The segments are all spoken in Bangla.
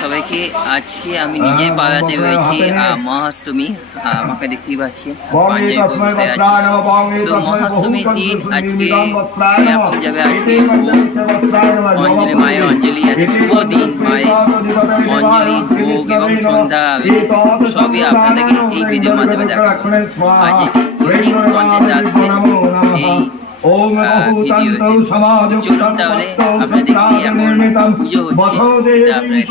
সবাইকে আজকে আমি নিজে পাড়াতে রয়েছি মহাষ্টমী। আমাকে দেখতেই পাচ্ছি। পাঞ্জাবি বসে আছি। তো মহাষ্টমীর দিন আজকে এরকম যাবে আজকে? অঞ্জলি মায়ের অঞ্জলি আজকে শুভ দিন মায়ের অঞ্জলি ভোগ এবং সন্ধ্যা সবই আপনাদেরকে এই ভিডিওর মাধ্যমে দেখাবো। কন্টেন্ট আসছে এই চলুন তাহলে আপনাদের কি এখন পুজো হচ্ছে। সেটা আপনারা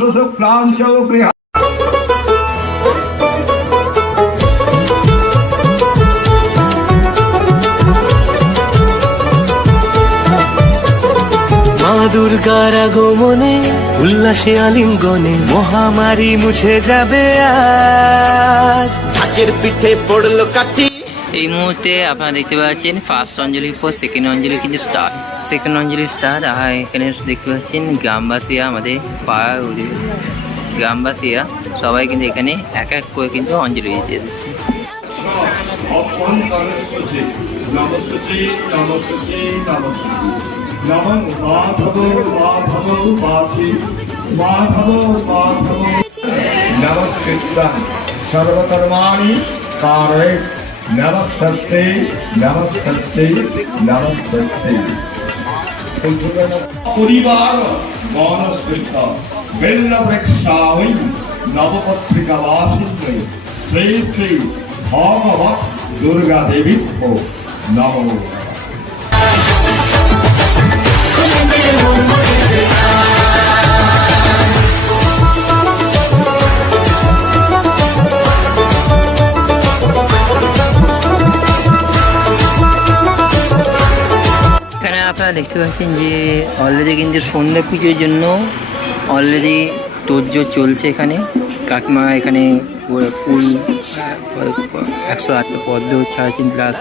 মা দুর্গার আগমনে উল্লাসে আলিঙ্গনে মহামারী মুছে যাবে আজ। ঢাকের পিঠে পড়ল কাঠি এই মুহূর্তে আপনারা দেখতে পাচ্ছেন ফার্স্ট অঞ্জলির পর সেকেন্ড অঞ্জলি কিন্তু স্টার্ট সেকেন্ড অঞ্জলি স্টার্ট আর এখানে দেখতে পাচ্ছেন গ্রামবাসীরা আমাদের পাড়ার গ্রামবাসীরা সবাই কিন্তু এখানে এক এক করে কিন্তু অঞ্জলি দিতে এসেছে অভ্যন্তরস্বচি নমস্বচি নমস্বচি নমস্বচি নমঃ মাধব মাধব বাচি মাধব মাধব নমস্কৃত্যং সর্বকর্মাণি কারে నమస్తే నమస్తే నమస్తే পরিবার মনস্কৃত বেল্লপ্রেক্ষাহৈ নবপত্রিকাবাসিত্রী শ্রী শ্রী ভগবৎ দুর্গা দেবী নমো। আপনারা দেখতে পাচ্ছেন যে অলরেডি কিন্তু সন্ধ্যা পুজোর জন্য অলরেডি তোরজোর চলছে এখানে। কাকিমা এখানে ফুল, একশো আটটা পদ্ম ছাড়ছেন প্লাস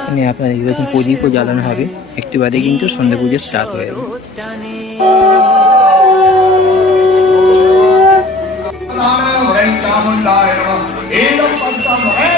এখানে আপনারা দেখতে পাচ্ছেন প্রদীপও জ্বালানো হবে। একটু বাদে কিন্তু সন্ধ্যা পুজো স্টার্ট হয়ে যাবে। নমঃ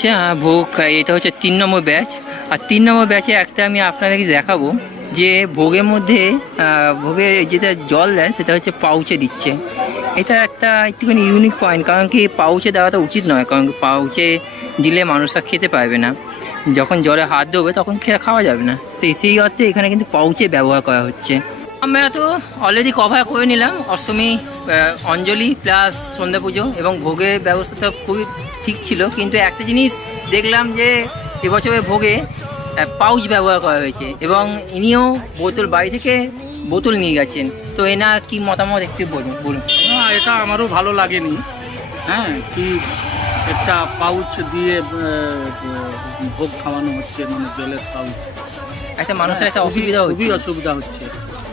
হচ্ছে ভোগ এটা হচ্ছে তিন নম্বর ব্যাচ। আর তিন নম্বর ব্যাচে একটা আমি আপনাদেরকে দেখাবো যে ভোগের মধ্যে ভোগে যেটা জল দেয় সেটা হচ্ছে পাউচে দিচ্ছে। এটা একটা একটুখানি ইউনিক পয়েন্ট কারণ কি পাউচে দেওয়াটা উচিত নয়, কারণ পাউচে দিলে মানুষরা খেতে পারবে না। যখন জলে হাত দেবে তখন খাওয়া যাবে না। সেই সেই অর্থে এখানে কিন্তু পাউচে ব্যবহার করা হচ্ছে। আমরা তো অলরেডি কভার করে নিলাম। অষ্টমী অঞ্জলি প্লাস সন্ধ্যা পুজো এবং ভোগের ব্যবস্থাটা খুবই ঠিক ছিল। কিন্তু একটা জিনিস দেখলাম যে এবছরে ভোগে পাউচ ব্যবহার করা হয়েছে এবং ইনিও বোতল বাড়ি থেকে বোতল নিয়ে গেছেন। তো এনা কি মতামত একটু বলুন বলুন। না এটা আমারও ভালো লাগেনি। হ্যাঁ। কি একটা পাউচ দিয়ে ভোগ খাওয়ানো হচ্ছে মানে জলের পাউচ। একটা মানুষের একটা অসুবিধা খুবই অসুবিধা হচ্ছে।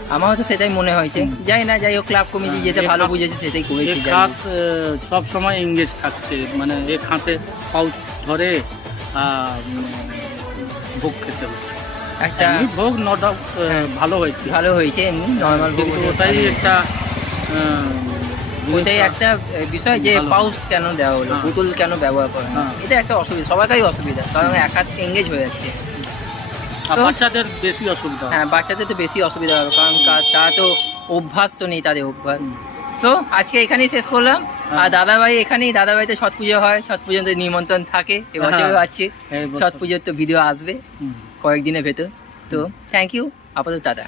আমারও তো সেটাই মনে হয়েছে যাই না যাই হোক ক্লাব কমিটি যেটা ভালো বুঝেছে সেটাই করেছি খাত। সব সময় এঙ্গেজ থাকছে মানে এ খাতে পাউচ ধরে ভোগ খেতে হচ্ছে একটা ভোগ ন ডাউট ভালো হয়েছে ভালো হয়েছে এমনি নর্মাল কিন্তু ওটাই একটা ওইটাই একটা বিষয় যে। পাউচ কেন দেওয়া হলো হ্যাঁ। বোতল কেন ব্যবহার করা? হ্যাঁ। এটা একটা অসুবিধা সবাইকারই অসুবিধা কারণ এক হাত এঙ্গেজ হয়ে যাচ্ছে বাচ্চাদের বেশি অসুবিধা হ্যাঁ। বাচ্চাদের তো বেশি অসুবিধা হবে কারণ তারা তো অভ্যাস তো নেই তাদের অভ্যাস সো আজকে এখানেই শেষ করলাম। আর দাদাভাই এখানেই দাদাভাইতে ছট পুজো হয় ছট পুজোতে নিমন্ত্রণ থাকে এবছরও হ্যাঁ। আছে। ছট পুজোর তো ভিডিও আসবে কয়েকদিনের ভেতর। তো থ্যাংক ইউ আপাতত দাদা